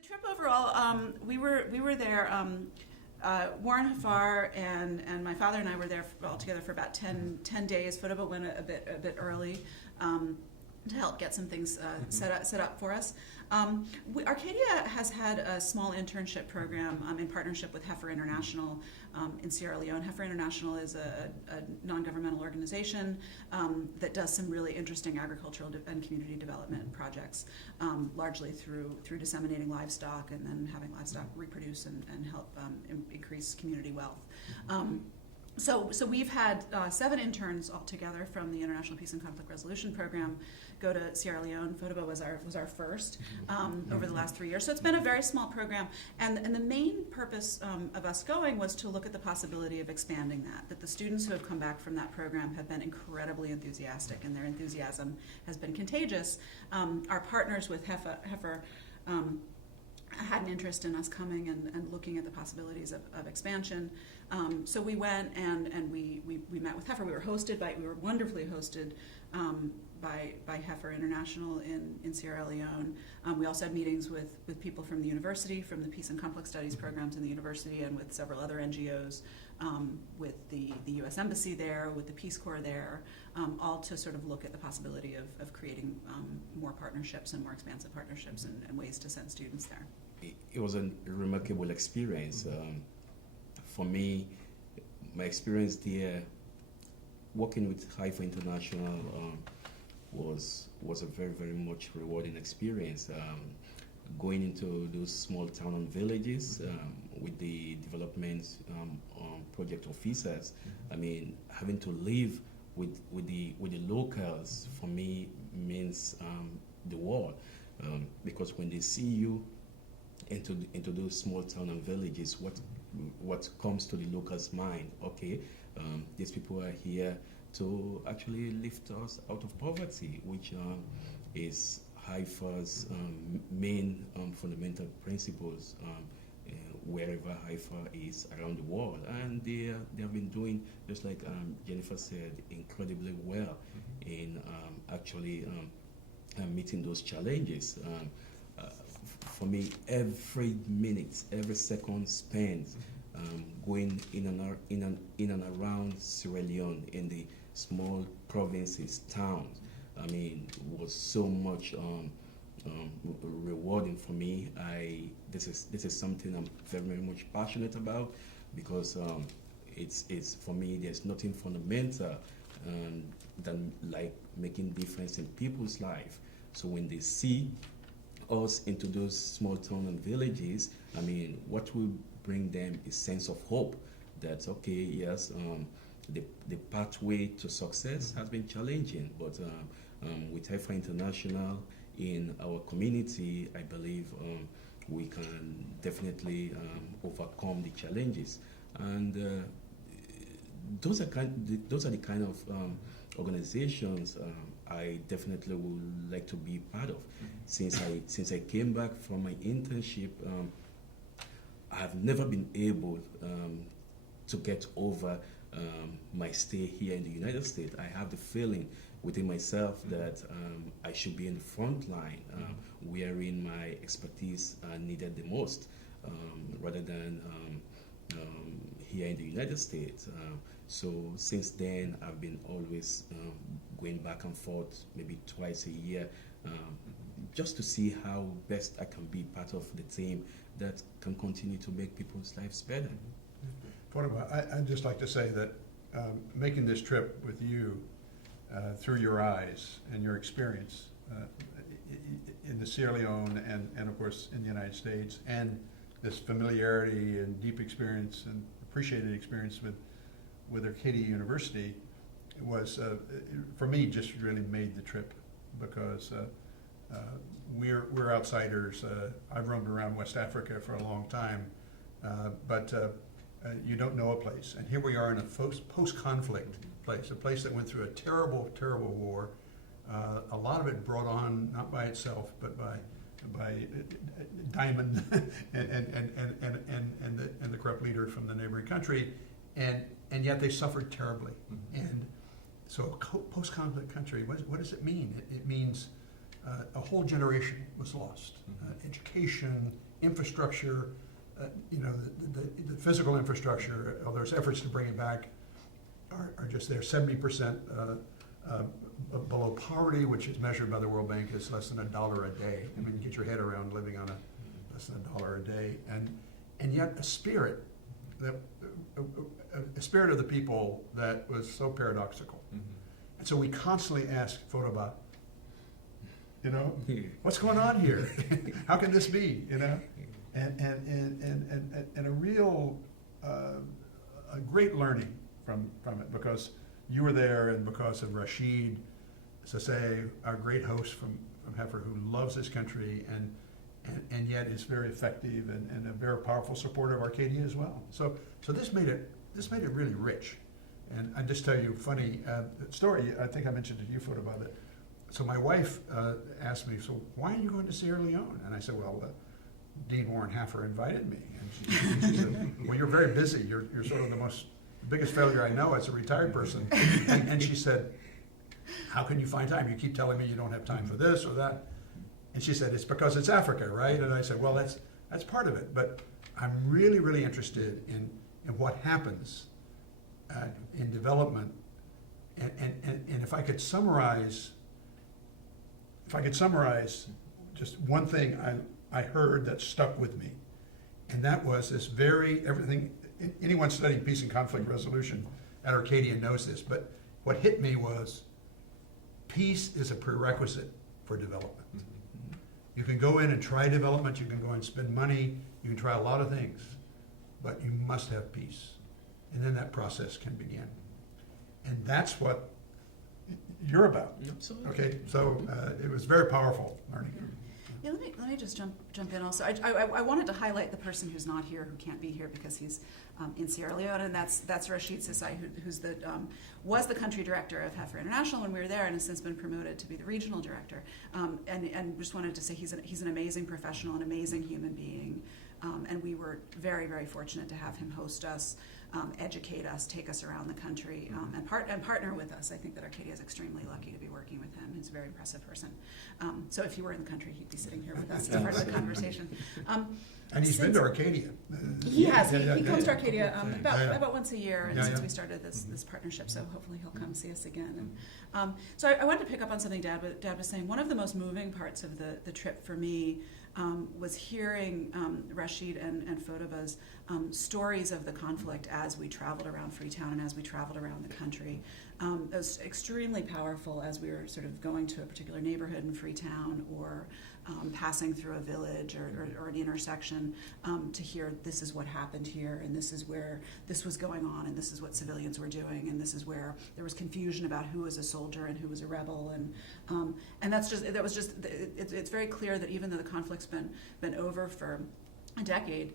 The trip overall, we were there. Warren Hafar and my father and I were there all together for about 10 days. Fodeba went a bit early to help get some things set up for us. Arcadia has had a small internship program in partnership with Heifer International in Sierra Leone. Heifer International is a non-governmental organization that does some really interesting agricultural and community development projects, largely through disseminating livestock and then having livestock reproduce and help increase community wealth. So we've had 7 interns altogether from the International Peace and Conflict Resolution Program go to Sierra Leone. Fodeba was our first over the last 3 years. So it's been a very small program, and the main purpose of us going was to look at the possibility of expanding that the students who have come back from that program have been incredibly enthusiastic, and their enthusiasm has been contagious. Our partners with Heifer had an interest in us coming and looking at the possibilities of expansion. So we went and we met with Heifer. We were wonderfully hosted by Heifer International in Sierra Leone. We also had meetings with people from the university, from the Peace and Conflict Studies programs in the university, and with several other NGOs, with the U.S. Embassy there, with the Peace Corps there, all to sort of look at the possibility of creating more partnerships and more expansive partnerships and ways to send students there. It was a remarkable experience. For me, my experience there, working with Heifer International, was a very, very much rewarding experience. Going into those small town and villages with the development project officers, I mean, having to live with the locals for me means the world, because when they see you into those small town and villages, what comes to the locals' mind? Okay, these people are here to actually lift us out of poverty, which is Heifer's main fundamental principles wherever Heifer is around the world. And they have been doing, just like Jennifer said, incredibly well in actually meeting those challenges. For me, every minute, every second spent going in and around Sierra Leone, in the small provinces, towns, I mean, was so much rewarding for me. This is something I'm very, very much passionate about, because it's for me, there's nothing fundamental than like making difference in people's life. So when they see us into those small towns and villages, I mean, what will bring them is sense of hope that, okay, yes, the pathway to success has been challenging, but with Heifer International in our community, I believe we can definitely overcome the challenges. And those are the kind of organizations I definitely would like to be part of. Since I came back from my internship, I have never been able to get over my stay here in the United States. I have the feeling within myself that I should be in the front line, wherein my expertise needed the most, rather than here in the United States. So since then, I've been always going back and forth, maybe twice a year, just to see how best I can be part of the team that can continue to make people's lives better. Fodeba, I'd just like to say that making this trip with you through your eyes and your experience in the Sierra Leone and of course in the United States, and this familiarity and deep experience and appreciated experience with Arcadia University was, for me, just really made the trip, because we're outsiders. I've roamed around West Africa for a long time, but you don't know a place. And here we are in a post-conflict place, a place that went through a terrible, terrible war. A lot of it brought on, not by itself, but by Diamond and the corrupt leader from the neighboring country, and yet they suffered terribly. And so a post-conflict country, what does it mean? It means a whole generation was lost. Education, infrastructure, the physical infrastructure, there's efforts to bring it back, are just there. 70% below poverty, which is measured by the World Bank, is less than $1 a day. I mean, get your head around living on less than $1 a day, and yet a spirit of the people that was so paradoxical. Mhm. And so we constantly ask Fodeba, what's going on here? How can this be? And a real, a great learning from it, because you were there, and because of Rashid Sasay, our great host from Heifer, who loves this country and yet is very effective and a very powerful supporter of Arcadia as well. So this made it really rich. And I just tell you a funny story. I think I mentioned it to you, Foot, about it. So my wife asked me, so why are you going to Sierra Leone? And I said, well, Dean Warren Haffer invited me. And she said, well, you're very busy. You're sort of the biggest failure I know as a retired person. And she said, how can you find time? You keep telling me you don't have time for this or that. And she said, it's because it's Africa, right? And I said, well, that's part of it. But I'm really, really interested in what happens in development. And if I could summarize just one thing I heard that stuck with me, and that was this anyone studying peace and conflict resolution at Arcadia knows this, but what hit me was peace is a prerequisite for development. Mhm. You can go in and try development, you can go and spend money, you can try a lot of things, but you must have peace. And then that process can begin. And that's what you're about. Absolutely. Okay, so it was very powerful learning. Yeah, let me just jump in also. I wanted to highlight the person who's not here, who can't be here because he's in Sierra Leone, and that's Rashid Sasay, who's was the country director of Heifer International when we were there, and has since been promoted to be the regional director. And just wanted to say he's an amazing professional, an amazing human being, and we were very, very fortunate to have him host us, educate us, take us around the country, and partner with us. I think that Arcadia is extremely lucky to be working with him. He's a very impressive person. So if he were in the country, he'd be sitting here with us as part of the conversation. And he's been to Arcadia. He has. Yeah, He comes to yeah. Arcadia Yeah. about once a year, and Yeah, since yeah. we started this partnership, so hopefully he'll come see us again. And so I wanted to pick up on something Dad was saying. One of the most moving parts of the trip for me was hearing Rashid and Fodeba's stories of the conflict as we traveled around Freetown and as we traveled around the country. It was extremely powerful as we were sort of going to a particular neighborhood in Freetown or passing through a village or an intersection to hear this is what happened here, and this is where this was going on, and this is what civilians were doing, and this is where there was confusion about who was a soldier and who was a rebel, and it's very clear that even though the conflict's been over for a decade,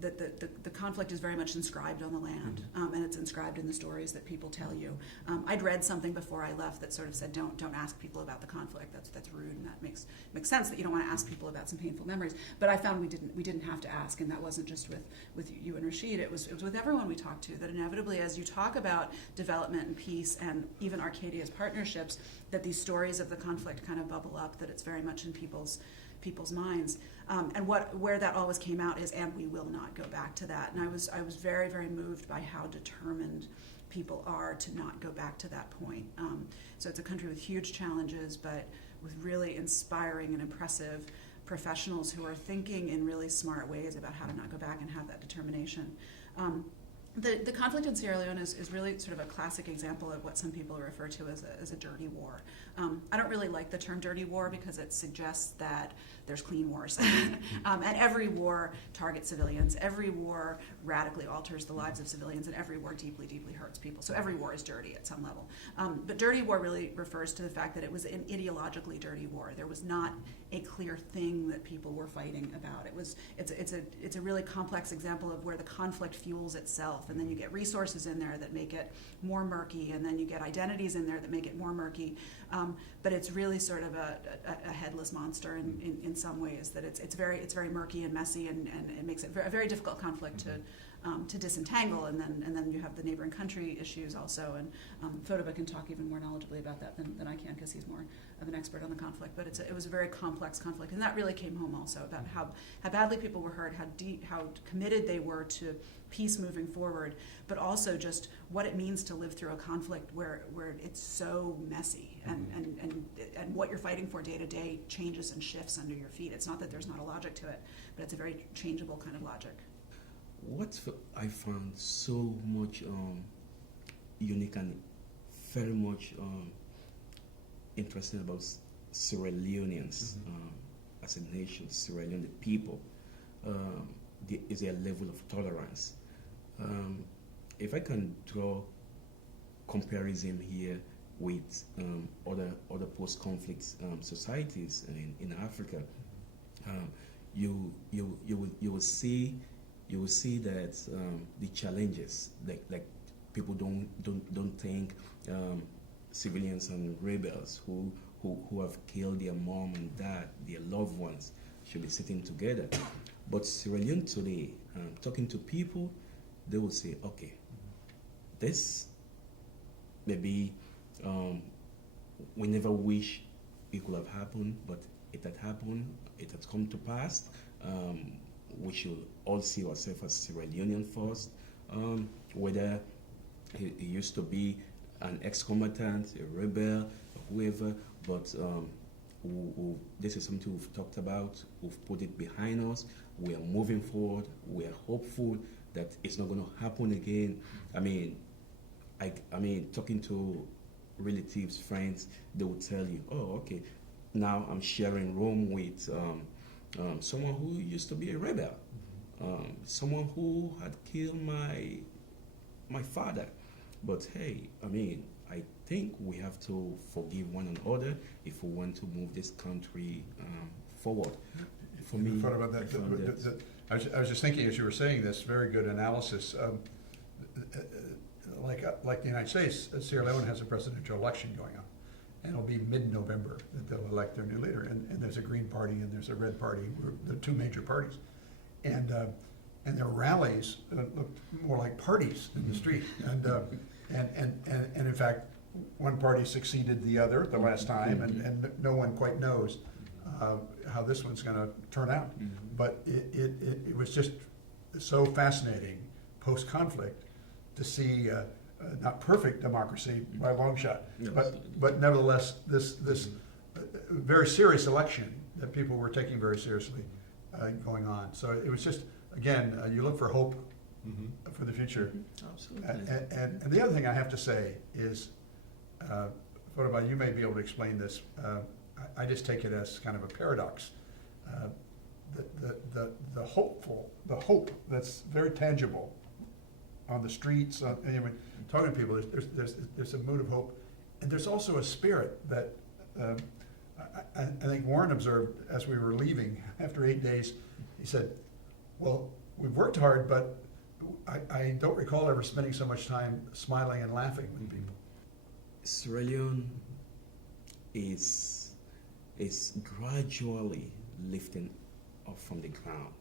that the conflict is very much inscribed on the land, and it's inscribed in the stories that people tell you. I'd read something before I left that sort of said, don't ask people about the conflict. That's rude, and that makes sense that you don't want to ask people about some painful memories. But I found we didn't have to ask, and that wasn't just with you and Rashid. It was with everyone we talked to. That inevitably, as you talk about development and peace, and even Arcadia's partnerships, that these stories of the conflict kind of bubble up. That it's very much in people's minds, and where that always came out is, and we will not go back to that. And I was very, very moved by how determined people are to not go back to that point. So it's a country with huge challenges, but with really inspiring and impressive professionals who are thinking in really smart ways about how to not go back and have that determination. The conflict in Sierra Leone is really sort of a classic example of what some people refer to as a dirty war. I don't really like the term dirty war because it suggests that there's clean wars. And every war targets civilians. Every war radically alters the lives of civilians, and every war deeply, deeply hurts people. So every war is dirty at some level. But dirty war really refers to the fact that it was an ideologically dirty war. There was not a clear thing that people were fighting about. It's a really complex example of where the conflict fuels itself, and then you get resources in there that make it more murky, and then you get identities in there that make it more murky. But it's really sort of a headless monster in some ways. That it's very murky and messy, and it makes it a very difficult conflict to disentangle, and then you have the neighboring country issues also, and Fodeba can talk even more knowledgeably about that than I can, because he's more of an expert on the conflict. But it was a very complex conflict, and that really came home also about how badly people were hurt, how committed they were to peace moving forward, but also just what it means to live through a conflict where it's so messy, and what you're fighting for day to day changes and shifts under your feet. It's not that there's not a logic to it, but it's a very changeable kind of logic. What I found so much unique and very much interesting about Sierra Leoneans as a nation, Sierra Leone, the people, is a level of tolerance. If I can draw comparison here with other post-conflict societies in Africa, you will see that the challenges, like people don't think civilians and rebels who have killed their mom and dad, their loved ones, should be sitting together. But Sierra Leone today, talking to people, they will say, okay, this maybe we never wish it could have happened, but it had happened, it had come to pass. We should all see ourselves as Sierra Leonean first, whether he used to be an ex-combatant, a rebel, or whoever, but this is something we've talked about, we've put it behind us, we are moving forward, we are hopeful that it's not going to happen again. I mean, talking to relatives, friends, they will tell you, oh, okay, now I'm sharing room with someone who used to be a rebel, someone who had killed my father. But hey, I think we have to forgive one another if we want to move this country forward. For me, thought about that. I was just thinking as you were saying this, very good analysis. Like the United States, Sierra Leone has a presidential election going on, and it'll be mid-November that they'll elect their new leader. And there's a Green Party and there's a Red Party. They're two major parties, and their rallies look more like parties in the street. And in fact, one party succeeded the other the last time, and no one quite knows how this one's going to turn out. But it was just so fascinating post-conflict to see not perfect democracy by a long shot, yes, but nevertheless this very serious election that people were taking very seriously going on. So it was just, again, you look for hope for the future. Absolutely. And the other thing I have to say is, Fodeba, you may be able to explain this. I just take it as kind of a paradox. The hope that's very tangible on the streets, talking to people, there's a mood of hope, and there's also a spirit that I think Warren observed as we were leaving after 8 days. He said, well, we've worked hard, but I don't recall ever spending so much time smiling and laughing with people. Sierra Leone is gradually lifting up from the ground.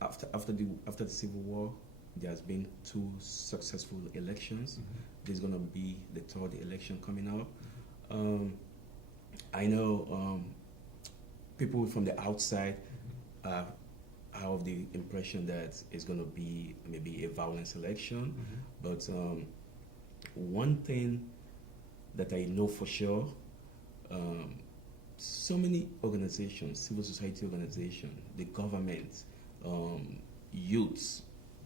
After the Civil War, there has been 2 successful elections. There's going to be the 3rd election coming up. I know people from the outside have the impression that it's going to be maybe a violent election, but one thing that I know for sure, so many organizations, civil society organizations, the government, youths,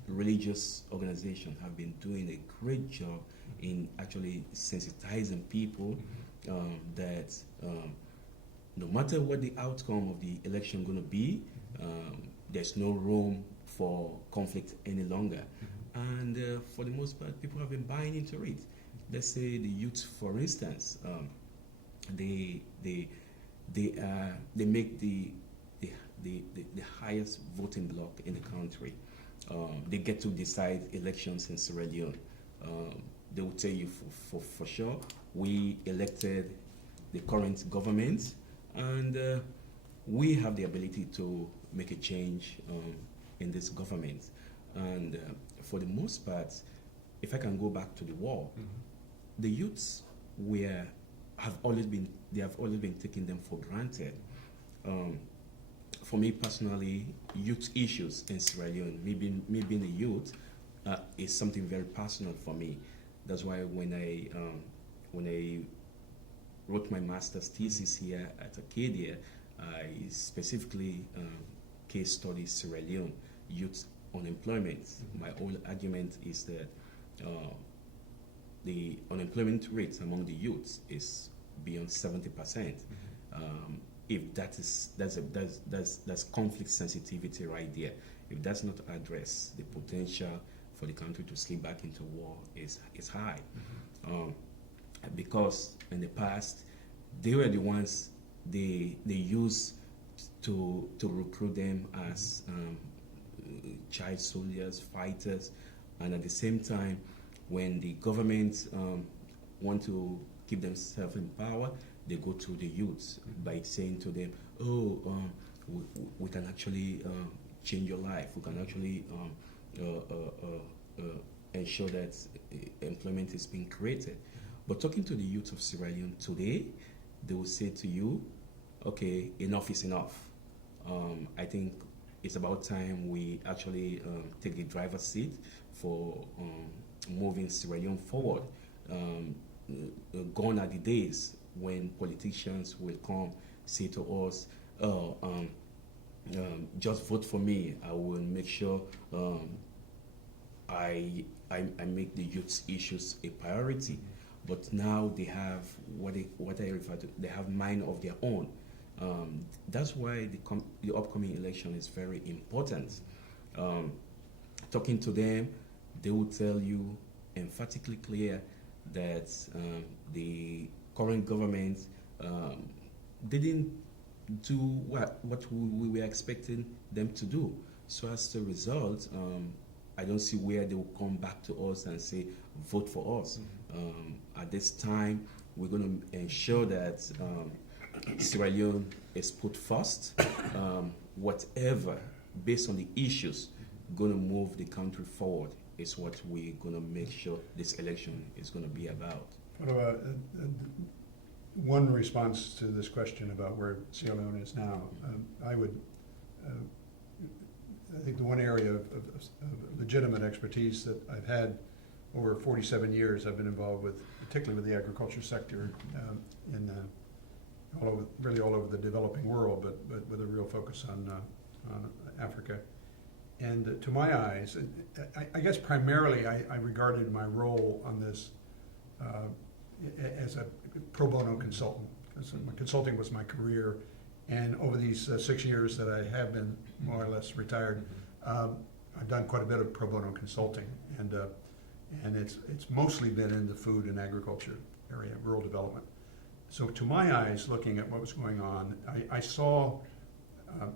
religious organizations have been doing a great job in actually sensitizing people that no matter what the outcome of the election going to be, there's no room for conflict any longer. And for the most part, people have been buying into it. Let's say the youth, for instance, they make the highest voting bloc in the country. They get to decide elections in Sierra Leone. They will tell you for sure, we elected the current government, and we have the ability to make a change in this government. And for the most part, if I can go back to the war, the youths have always been taking them for granted. For me personally, youth issues in Sierra Leone, me being a youth, is something very personal for me. That's why when I wrote my master's thesis here at Arcadia, I specifically case studied Sierra Leone youth unemployment. My whole argument is that the unemployment rate among the youths is beyond 70%. If that's conflict sensitivity right there. If that's not addressed, the potential for the country to slip back into war is high. Because in the past, they were the ones they used to recruit them as child soldiers, fighters, and at the same time, when the government want to keep themselves in power, they go to the youths by saying to them, we can actually change your life. We can actually ensure that employment is being created. But talking to the youth of Sierra Leone today, they will say to you, okay, enough is enough. I think it's about time we actually take the driver's seat for moving Sierra Leone forward. Gone are the days when politicians will come say to us, just vote for me. I will make sure I make the youth's issues a priority. But now they have what I refer to. They have mind of their own. That's why the upcoming election is very important. Talking to them, they will tell you emphatically clear that the current government didn't do what we were expecting them to do. So as a result, I don't see where they will come back to us and say, vote for us. At this time, we're going to ensure that Sierra Leone is put first. Whatever, based on the issues, going to move the country forward is what we're going to make sure this election is going to be about. One response to this question about where Sierra Leone is now, I think the one area of legitimate expertise that I've had over 47 years, I've been involved with, particularly with the agriculture sector really all over the developing world, but with a real focus on Africa. And to my eyes, I guess primarily I regarded my role on this as a pro bono consultant. Consulting was my career, and over these 6 years that I have been more or less retired, I've done quite a bit of pro bono consulting, and it's mostly been in the food and agriculture area, rural development. So to my eyes, looking at what was going on, I saw.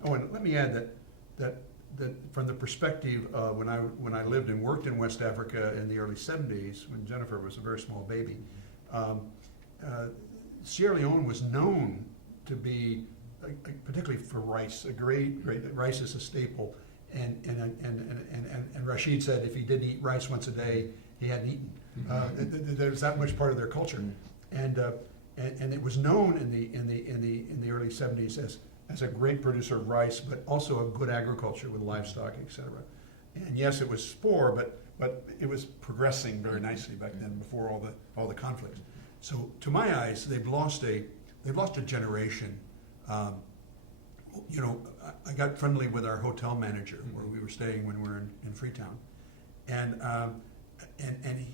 And let me add that from the perspective of when I lived and worked in West Africa in the early 70s, when Jennifer was a very small baby, Sierra Leone was known to be, particularly for rice, a great rice is a staple. And Rashid said if he didn't eat rice once a day, he hadn't eaten. There's that much part of their culture, and it was known in the early 70s as a great producer of rice, but also a good agriculture with livestock, etc. And yes, it was spore, but it was progressing very nicely back then before all the conflicts. So to my eyes, they've lost a generation. I got friendly with our hotel manager where we were staying when we were in Freetown, and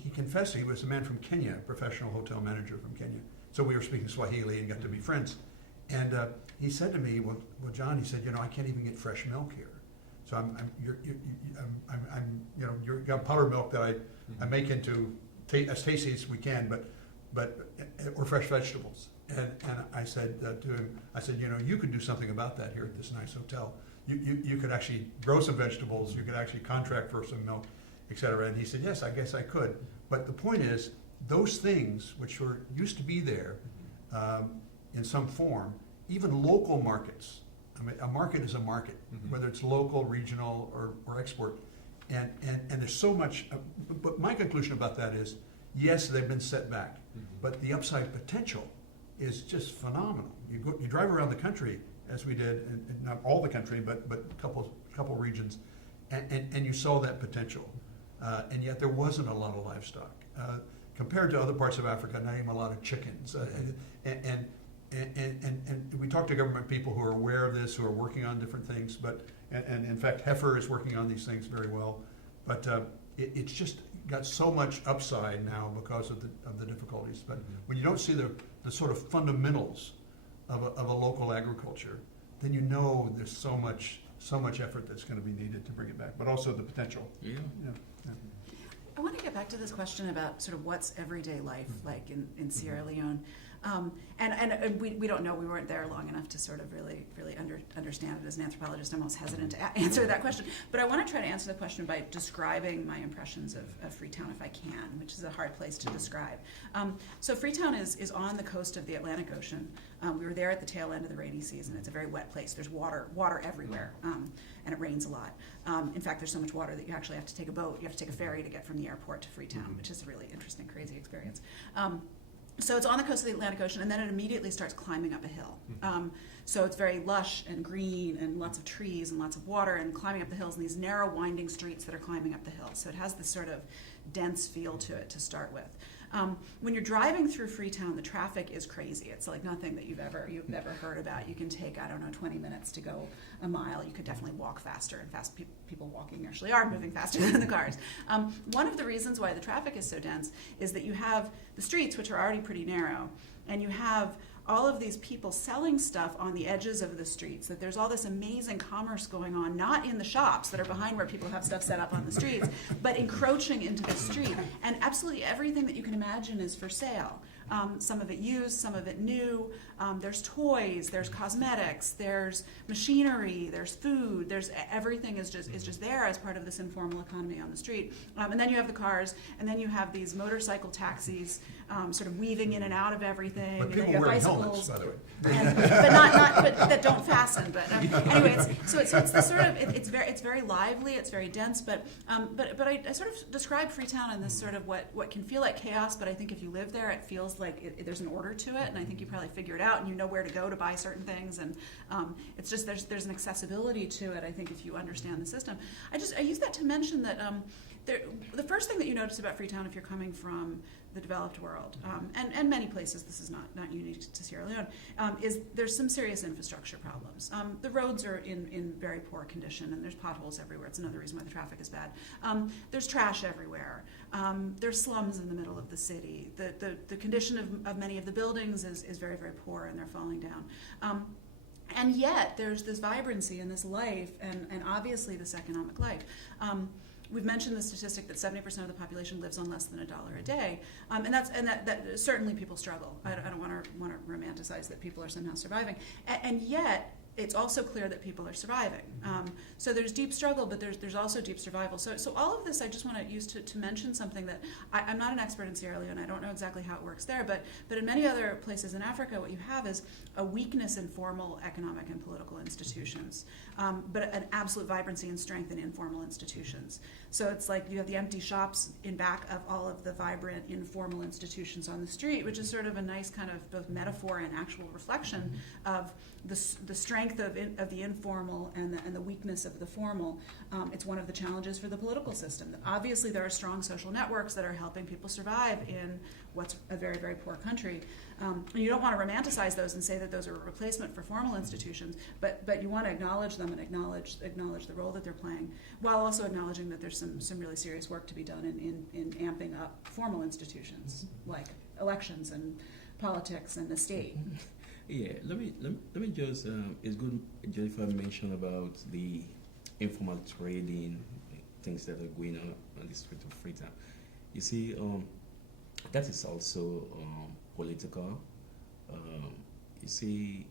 he confessed he was a man from Kenya, a professional hotel manager from Kenya. So we were speaking Swahili and got to be friends. And he said to me, "Well, John," he said, I can't even get fresh milk here. So you've got powdered milk that I make into as tasty as we can, but or fresh vegetables." And I said to him, you could do something about that here at this nice hotel. You could actually grow some vegetables. You could actually contract for some milk, etc. And he said, yes, I guess I could. But the point is, those things which used to be there in some form, even local markets I mean, a market is a market, whether it's local, regional, or export. And there's so much, but my conclusion about that is, yes, they've been set back, but the upside potential is just phenomenal. You drive around the country, as we did, and not all the country, but a couple regions, and you saw that potential. And yet there wasn't a lot of livestock. Compared to other parts of Africa, not even a lot of chickens. And we talk to government people who are aware of this, who are working on different things, and in fact, Heifer is working on these things very well. But it's just got so much upside now because of the difficulties. But when you don't see the sort of fundamentals of a local agriculture, then you know there's so much effort that's going to be needed to bring it back, but also the potential. Yeah. I want to get back to this question about sort of what's everyday life like in Sierra Leone. And we don't know, we weren't there long enough to sort of really understand it. As an anthropologist, I'm almost hesitant to answer that question. But I want to try to answer the question by describing my impressions of Freetown, if I can, which is a hard place to describe. So Freetown is on the coast of the Atlantic Ocean. We were there at the tail end of the rainy season. It's a very wet place. There's water everywhere, and it rains a lot. In fact, there's so much water that you actually have to take a boat. You have to take a ferry to get from the airport to Freetown, which is a really interesting, crazy experience. So it's on the coast of the Atlantic Ocean, and then it immediately starts climbing up a hill. So it's very lush and green and lots of trees and lots of water and climbing up the hills and these narrow winding streets that are climbing up the hill. So it has this sort of dense feel to it to start with. When you're driving through Freetown, the traffic is crazy. It's like nothing that you've ever heard about. You can take, 20 minutes to go a mile. You could definitely walk faster, and people walking actually are moving faster than the cars. One of the reasons why the traffic is so dense is that you have the streets, which are already pretty narrow, and you have all of these people selling stuff on the edges of the streets, that there's all this amazing commerce going on, not in the shops that are behind where people have stuff set up on the streets, but encroaching into the street. And absolutely everything that you can imagine is for sale. Some of it used, some of it new. There's toys, there's cosmetics, there's machinery, there's food, there's everything is just there as part of this informal economy on the street. And then you have the cars, and then you have these motorcycle taxis sort of weaving in and out of everything. But and people then you have wear bicycles, helmets, by the way. but that don't fasten. But anyway, so it's the sort of it's very lively, it's very dense. But I sort of describe Freetown in this sort of what can feel like chaos, but I think if you live there, it feels like there's an order to it, and I think you probably figure it out, and you know where to go to buy certain things, and it's just there's an accessibility to it. I think if you understand the system, I use that to mention that the first thing that you notice about Freetown if you're coming from the developed world, and many places, this is not unique to Sierra Leone, is there's some serious infrastructure problems. The roads are in very poor condition, and there's potholes everywhere. It's another reason why the traffic is bad. There's trash everywhere. There's slums in the middle of the city. The condition of many of the buildings is very, very poor, and they're falling down. And yet, there's this vibrancy and this life, and obviously this economic life. We've mentioned the statistic that 70% of the population lives on less than $1 a day, and that certainly people struggle. I don't want to romanticize that people are somehow surviving, and yet it's also clear that people are surviving. So there's deep struggle, but there's also deep survival. So all of this I just want to use to mention something that I'm not an expert in Sierra Leone. I don't know exactly how it works there, but in many other places in Africa, what you have is a weakness in formal economic and political institutions, but an absolute vibrancy and strength in informal institutions. So it's like you have the empty shops in back of all of the vibrant informal institutions on the street, which is sort of a nice kind of both metaphor and actual reflection of the strength of the informal and the weakness of the formal. It's one of the challenges for the political system. Obviously, there are strong social networks that are helping people survive in what's a very, very poor country. And you don't want to romanticize those and say that those are a replacement for formal institutions, but you want to acknowledge them and acknowledge the role that they're playing, while also acknowledging that there's some really serious work to be done in amping up formal institutions like elections and politics and the state. Yeah, let me just it's good Jennifer mentioned about the informal trading things that are going on the street of Freetown. You see, that is also political. You see,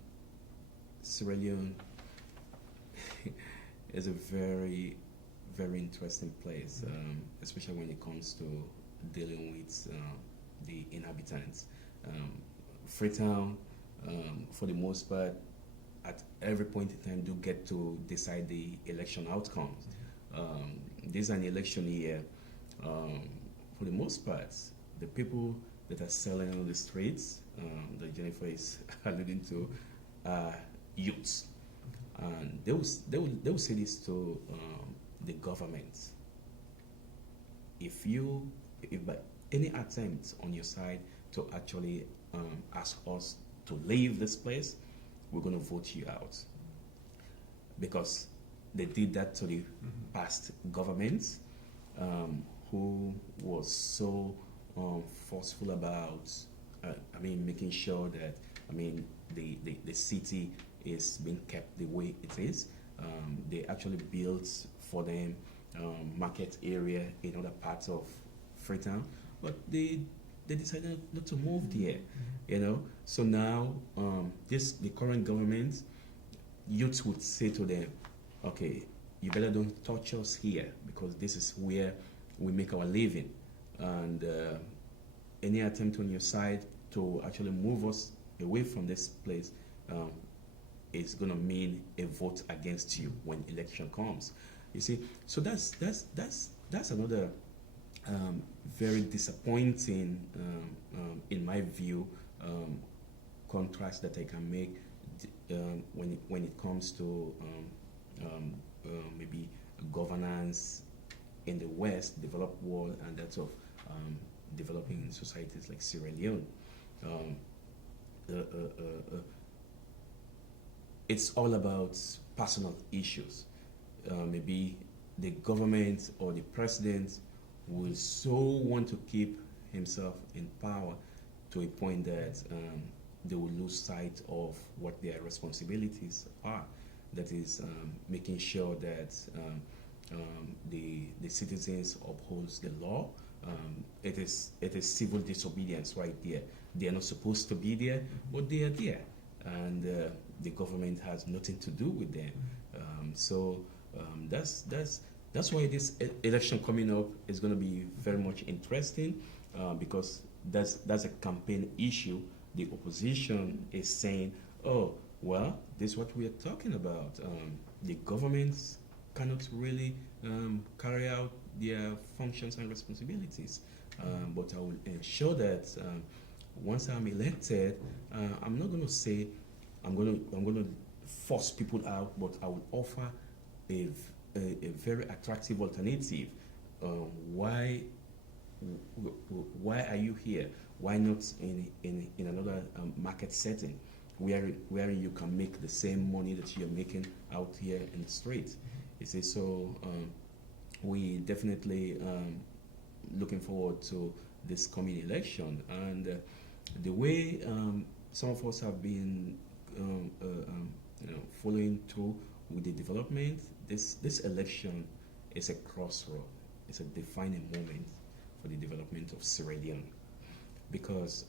Sierra Leone is a very, very interesting place, especially when it comes to dealing with the inhabitants. Freetown, for the most part, at every point in time do get to decide the election outcomes. This is an election year. For the most part, the people that are selling on the streets, that Jennifer is alluding to, are youths. And they will say this to the government. If by any attempt on your side to actually ask us to leave this place, we're going to vote you out. Because they did that to the past governments, who was so forceful about, making sure that, the city is being kept the way it is. They actually built for them market area in other parts of Freetown, but they decided not to move there, So now, the current government, youths would say to them, okay, you better don't touch us here because this is where we make our living. And any attempt on your side to actually move us away from this place is going to mean a vote against you when election comes. You see, so that's another very disappointing, in my view, contrast that I can make when it comes to maybe governance in the West, developed world, and that of developing societies like Sierra Leone. It's all about personal issues. Maybe the government or the president will so want to keep himself in power to a point that they will lose sight of what their responsibilities are. That is making sure that the citizens upholds the law. It is civil disobedience right there. They are not supposed to be there, but they are there, and the government has nothing to do with them. That's why this election coming up is going to be very much interesting, because that's a campaign issue. The opposition is saying, oh, well, this is what we are talking about. The governments cannot really carry out their functions and responsibilities. But I will ensure that once I'm elected, I'm not going to say I'm going to force people out, but I will offer a very attractive alternative. Why are you here? Why not in another market setting where you can make the same money that you're making out here in the street? You see, so we definitely looking forward to this coming election, and the way some of us have been following through with the development. This election is a crossroad. It's a defining moment for the development of Sierra Leone, because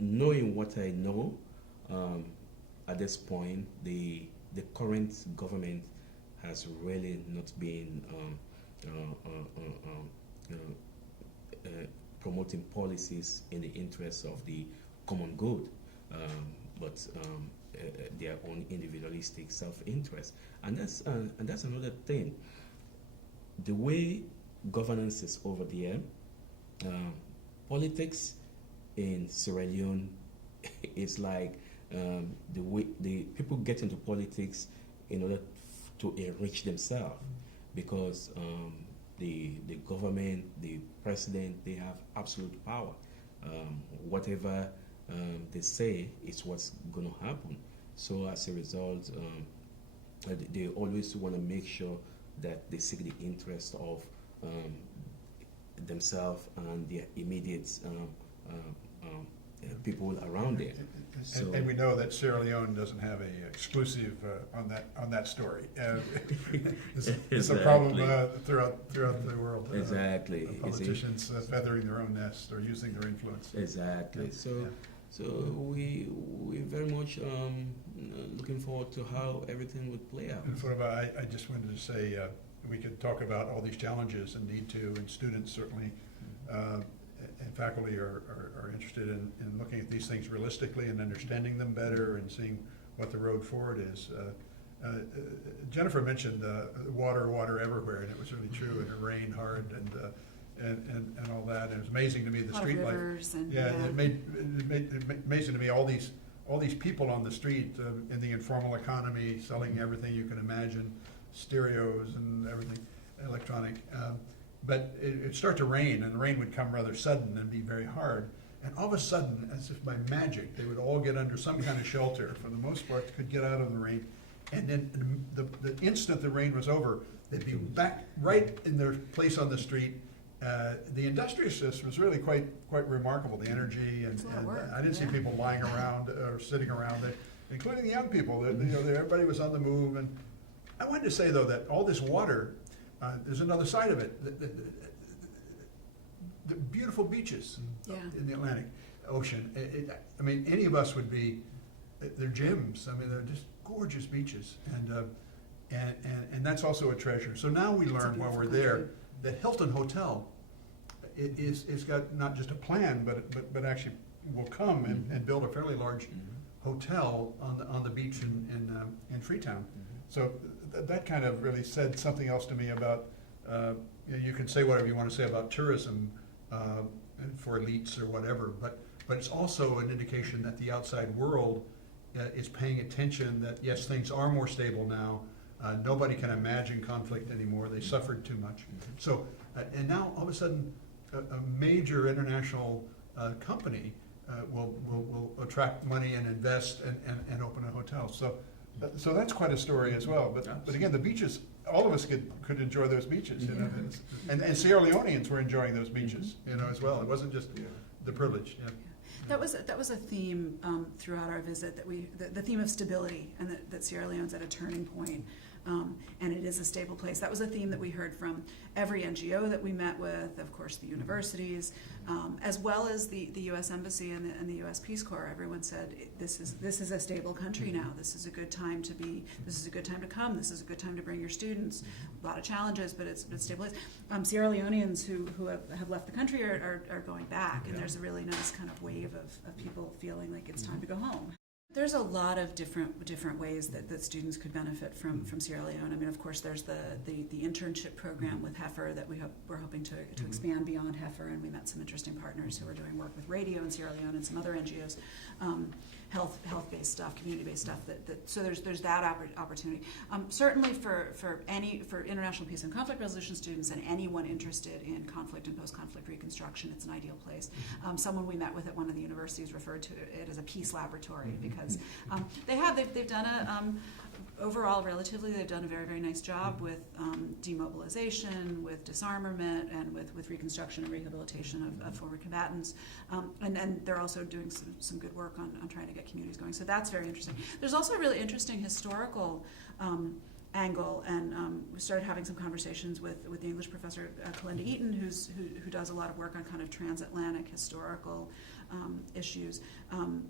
knowing what I know at this point, the current government has really not been promoting policies in the interests of the common good, but their own individualistic self-interest, and that's another thing. The way governance is over there, politics in Sierra Leone is like the way the people get into politics in order to enrich themselves, because the government, the president, they have absolute power. Whatever they say is what's going to happen. So as a result, they always want to make sure that they seek the interest of themselves and their immediate people around there. And we know that Sierra Leone doesn't have a exclusive on that story. It's a problem throughout the world. Exactly. Politicians feathering their own nest or using their influence. Exactly. So we very much looking forward to how everything would play out. And Fodeba, I just wanted to say we could talk about all these challenges and need to, and students certainly and faculty are interested in looking at these things realistically and understanding them better and seeing what the road forward is. Jennifer mentioned water everywhere, and it was really true, and it rained hard, and all that, and it was amazing to me, the street light. Yeah, it made amazing to me, all these people on the street in the informal economy selling everything you can imagine, stereos and everything, electronic. But it'd start to rain, and the rain would come rather sudden and be very hard. And all of a sudden, as if by magic, they would all get under some kind of shelter. For the most part, could get out of the rain. And then the instant the rain was over, they'd be back right in their place on the street. The industriousness was really quite remarkable. The energy, and I didn't see people lying around or sitting around, including the young people. Everybody was on the move. And I wanted to say though that all this water, there's another side of it. The beautiful beaches in the Atlantic Ocean. I mean, any of us would be. They're gems. I mean, they're just gorgeous beaches, and that's also a treasure. So now we learn while we're there that Hilton Hotel is got not just a plan, but actually will come and build a fairly large hotel on the beach in Freetown. So that kind of really said something else to me about. You can say whatever you want to say about tourism for elites or whatever, but it's also an indication that the outside world is paying attention that yes, things are more stable now. Nobody can imagine conflict anymore. They suffered too much. So, and now all of a sudden, a major international company will attract money and invest and open a hotel. So that's quite a story as well. But again, the beaches, all of us could enjoy those beaches, you know, and Sierra Leoneans were enjoying those beaches, you know, as well. It wasn't just the privilege. Yeah. That was a theme throughout our visit, that the theme of stability, and that Sierra Leone's at a turning point, and it is a stable place. That was a theme that we heard from every NGO that we met with, of course the universities, as well as the U.S. Embassy and the U.S. Peace Corps. Everyone said this is a stable country now. This is a good time to be. This is a good time to come. This is a good time to bring your students. A lot of challenges, but it's a stable place. Sierra Leoneans who have left the country are going back, and there's a really nice kind of wave of people feeling like it's time to go home. There's a lot of different ways that students could benefit from Sierra Leone. I mean, of course, there's the internship program with Heifer that we're hoping to expand beyond Heifer, and we met some interesting partners who are doing work with radio in Sierra Leone and some other NGOs, health-based stuff, community-based stuff. So there's that opportunity. Certainly for international peace and conflict resolution students and anyone interested in conflict and post-conflict reconstruction, it's an ideal place. Someone we met with at one of the universities referred to it as a peace laboratory because they've done overall, relatively, they've done a very, very nice job with demobilization, with disarmament, and with reconstruction and rehabilitation of former combatants. And they're also doing some good work on trying to get communities going. So that's very interesting. There's also a really interesting historical angle, and we started having some conversations with the English professor, Kalinda Eaton, who does a lot of work on kind of transatlantic historical issues.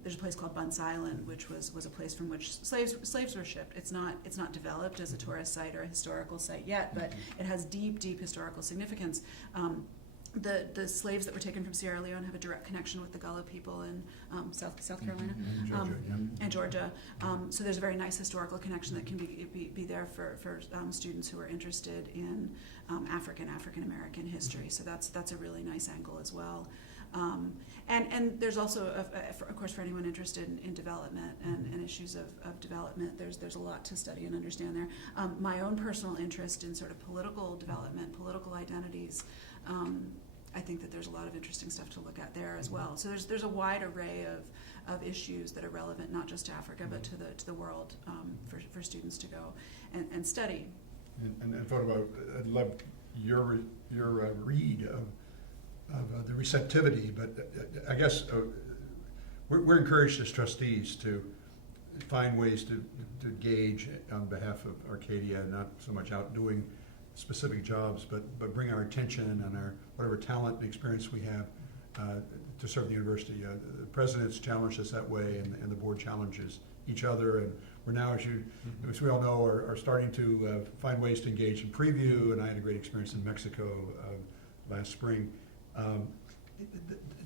There's a place called Bunce Island, which was a place from which slaves were shipped. It's not developed as a tourist site or a historical site yet, but it has deep historical significance. The slaves that were taken from Sierra Leone have a direct connection with the Gullah people in South Carolina and Georgia. So there's a very nice historical connection that can be there for students who are interested in African American history. So that's a really nice angle as well. And there's also, of course, for anyone interested in development and issues of development, there's a lot to study and understand there. My own personal interest in sort of political development, political identities, I think that there's a lot of interesting stuff to look at there as well. So there's a wide array of issues that are relevant not just to Africa but to the world for students to go and study. And Fodeba, I'd love your read of the receptivity, but I guess we're encouraged as trustees to find ways to engage on behalf of Arcadia, not so much out doing specific jobs, but bring our attention and our whatever talent and experience we have to serve the university. The president's challenged us that way, and the board challenges each other, and we're now, as we all know, are starting to find ways to engage in preview, and I had a great experience in Mexico last spring.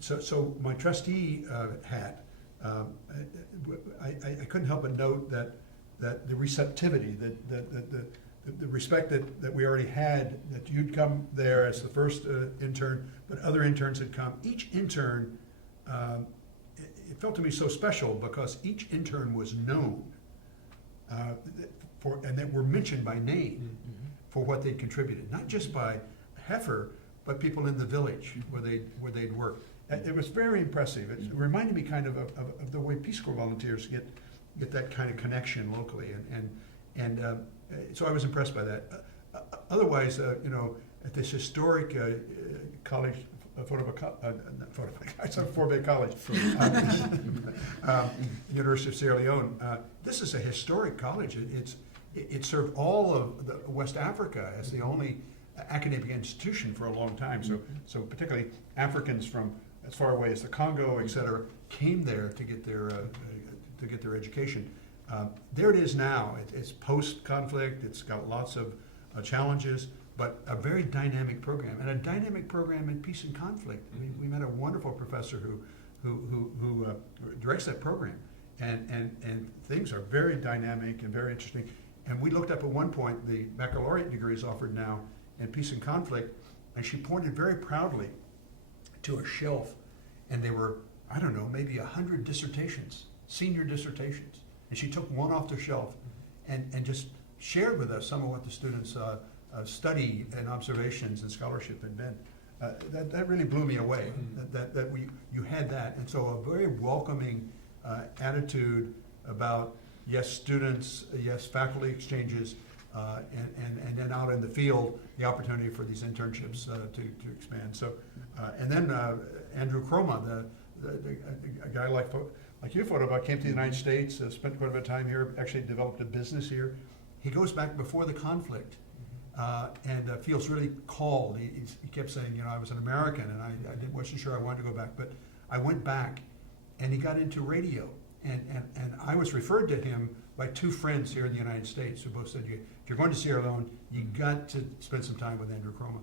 So my trustee hat, I couldn't help but note that the receptivity, the respect that we already had, that you'd come there as the first intern, but other interns had come. Each intern, it felt to me so special because each intern was known and that were mentioned by name for what they'd contributed, not just by Heifer, but people in the village where they'd worked. It was very impressive. It reminded me kind of the way Peace Corps volunteers get that kind of connection locally, and so I was impressed by that. Otherwise, at this historic college, Fodeba College, University of Sierra Leone. This is a historic college. It served all of West Africa as the only academic institution for a long time. So particularly Africans from as far away as the Congo, et cetera, came there to get their education. There it is now. It's post-conflict. It's got lots of challenges, but a very dynamic program, and a dynamic program in peace and conflict. We met a wonderful professor who directs that program, and things are very dynamic and very interesting. And we looked up at one point, the baccalaureate degree is offered now in peace and conflict, and she pointed very proudly to a shelf, and there were, I don't know, maybe 100 dissertations, senior dissertations. And she took one off the shelf and just shared with us some of what the students' study and observations and scholarship had been. That really blew me away, that you had that. And so a very welcoming attitude about, yes, students, yes, faculty exchanges, and then out in the field, the opportunity for these internships to expand. So, and then Andrew Croma, a guy like you, Fodeba, came to the United States, spent quite a bit of time here, actually developed a business here. He goes back before the conflict and feels really called. He kept saying, I was an American and I wasn't sure I wanted to go back, but I went back, and he got into radio. And I was referred to him by two friends here in the United States who both said, if you're going to Sierra Leone, you got to spend some time with Andrew Croma.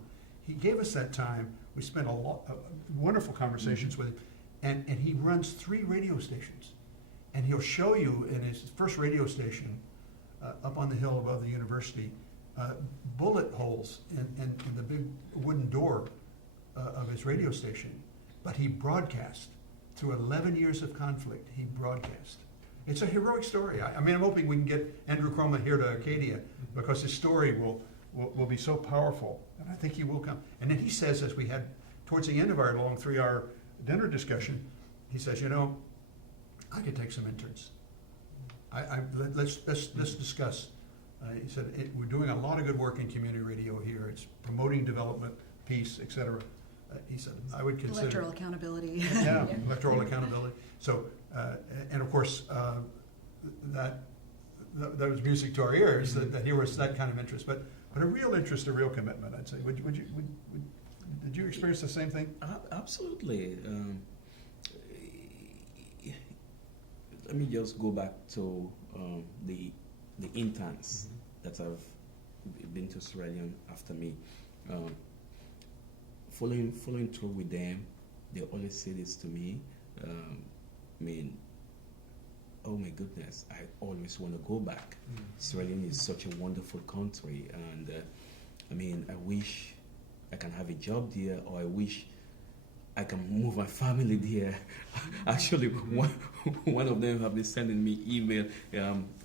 He gave us that time. We spent a lot of wonderful conversations with him. And he runs 3 radio stations. And he'll show you in his first radio station up on the hill above the university, bullet holes in the big wooden door of his radio station. But he broadcast. Through 11 years of conflict, he broadcast. It's a heroic story. I mean, I'm hoping we can get Andrew Croma here to Arcadia because his story will be so powerful, and I think he will come. And then he says, as we had towards the end of our long 3-hour dinner discussion, he says, I could take some interns. Let's discuss. He said, we're doing a lot of good work in community radio here. It's promoting development, peace, etc. He said, I would consider electoral accountability. Yeah, electoral accountability. So, and of course, that was music to our ears. That here was that kind of interest, but a real interest, a real commitment. I'd say. Did you experience the same thing? Absolutely. Let me just go back to the interns that have been to Sierra Leone after me. Following through with them, they always say this to me. Oh my goodness, I always want to go back. Sierra Leone is such a wonderful country, and I wish I can have a job there, or I wish I can move my family there. Actually, one of them have been sending me email.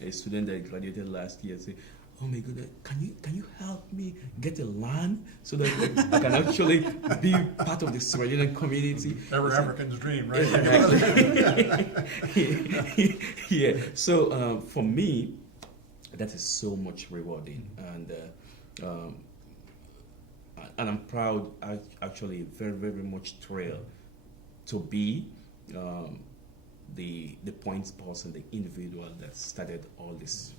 A student that graduated last year say, "Oh my goodness, can you help me get a land so that I can actually be part of the Sierra Leone community?" Every African's dream, right? Exactly. Yeah. So for me, that is so much rewarding, and I'm proud. Actually, very, very much thrilled to be the point person, the individual that started all this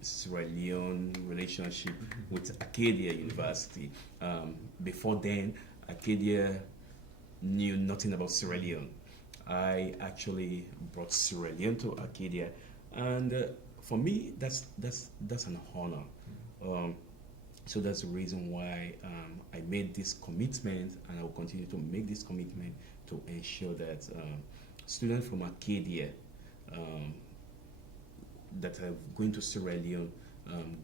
Sierra Leone relationship with Arcadia University. Before then, Arcadia knew nothing about Sierra Leone. I actually brought Sierra Leone to Arcadia, and for me, that's an honor. So that's the reason why I made this commitment, and I will continue to make this commitment to ensure that students from Arcadia um, that are going to Sierra Leone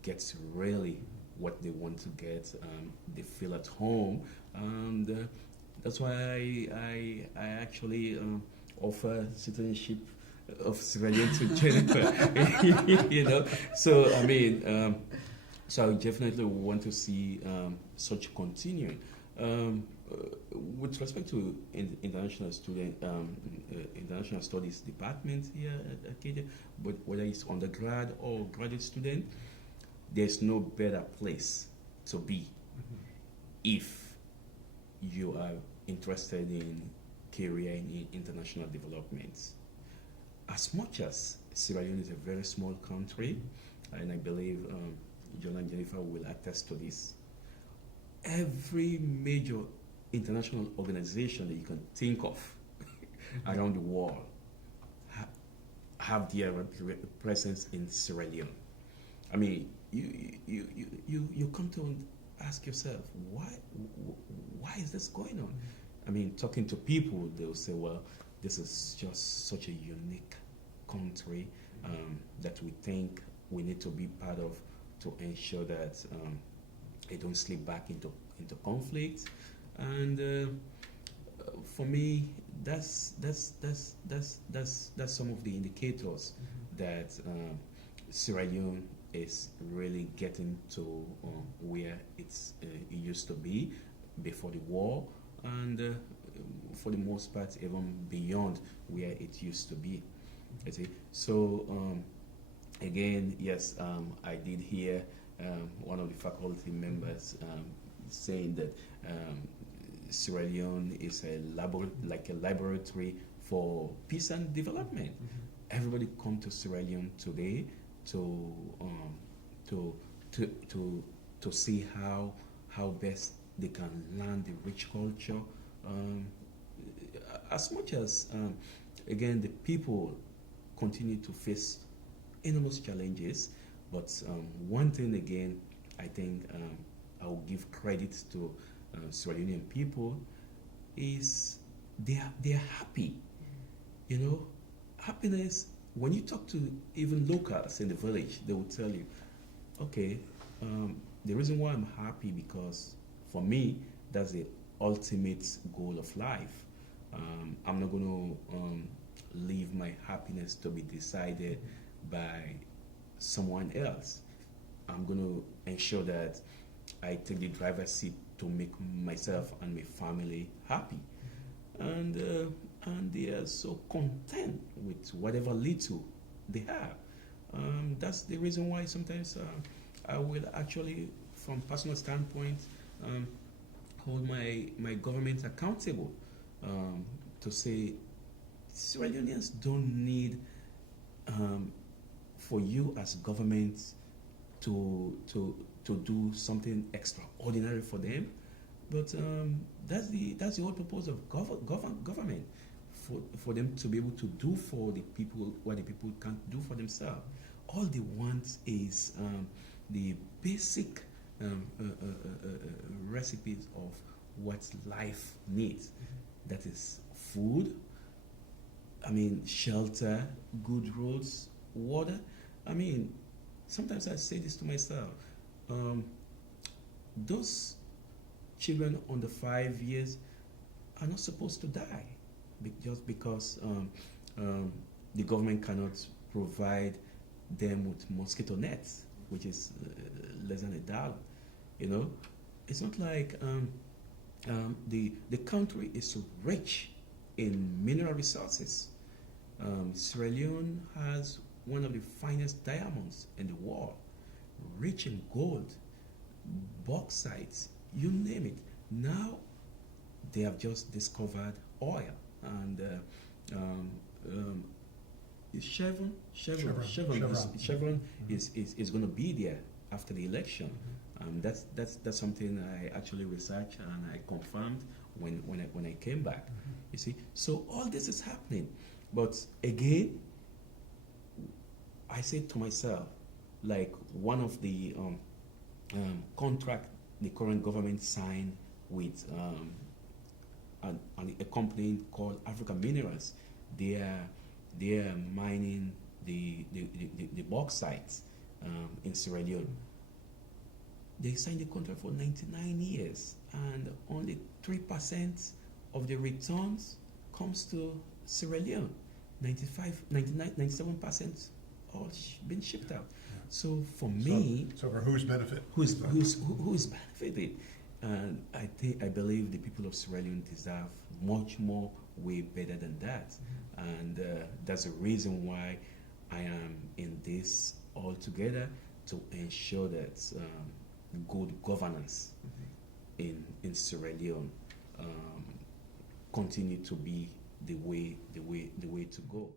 gets really what they want to get. They feel at home, and that's why I actually offer citizenship of Sierra Leone to Jennifer. You know, so I mean. So I definitely want to see such continuing. With respect to international international studies department here at Arcadia, but whether it's undergrad or graduate student, there's no better place to be if you are interested in career in international developments. As much as Sierra Leone is a very small country, and I believe John and Jennifer will attest to this. Every major international organization that you can think of around the world have their presence in Sierra Leone. I mean, you come to ask yourself, why is this going on? I mean, talking to people, they'll say, well, this is just such a unique country that we think we need to be part of, to ensure that they don't slip back into conflict. And for me, that's some of the indicators that Sierra Leone is really getting to where it used to be before the war, and for the most part, even beyond where it used to be. You see? So. Again, yes, I did hear one of the faculty members saying that Sierra Leone is like a laboratory for peace and development. Everybody come to Sierra Leone today to see how best they can learn the rich culture. As much as again the people continue to face enormous challenges, but one thing again, I think I will give credit to Sierra Leonean people is they are happy. You know, happiness. When you talk to even locals in the village, they will tell you, okay, the reason why I'm happy because for me that's the ultimate goal of life. I'm not going to leave my happiness to be decided by someone else. I'm going to ensure that I take the driver's seat to make myself and my family happy. And they are so content with whatever little they have. That's the reason why sometimes I will actually, from personal standpoint, hold my government accountable to say Sierra Leoneans don't need for you as government to do something extraordinary for them, but that's the whole purpose of government, for them to be able to do for the people what the people can't do for themselves. All they want is the basic recipes of what life needs. That is food, I mean shelter, good roads, water. I mean, sometimes I say this to myself. Those children under 5 years are not supposed to die just because the government cannot provide them with mosquito nets, which is less than $1. You know, it's not like the country is rich in mineral resources. Sierra Leone has one of the finest diamonds in the world, rich in gold, bauxite, you name it. Now they have just discovered oil, and Chevron is going to be there after the election. That's something I actually researched and I confirmed when I came back. You see, so all this is happening, but again, I said to myself, like one of the contract the current government signed with a company called African Minerals. They are mining the bauxite in Sierra Leone. They signed the contract for 99 years, and only 3% of the returns comes to Sierra Leone. 97% all been shipped out. So for me, So for whose benefit? who's benefited? And I believe the people of Sierra Leone deserve much more, way better than that. And that's the reason why I am in this altogether, to ensure that good governance in Sierra Leone continue to be the way to go.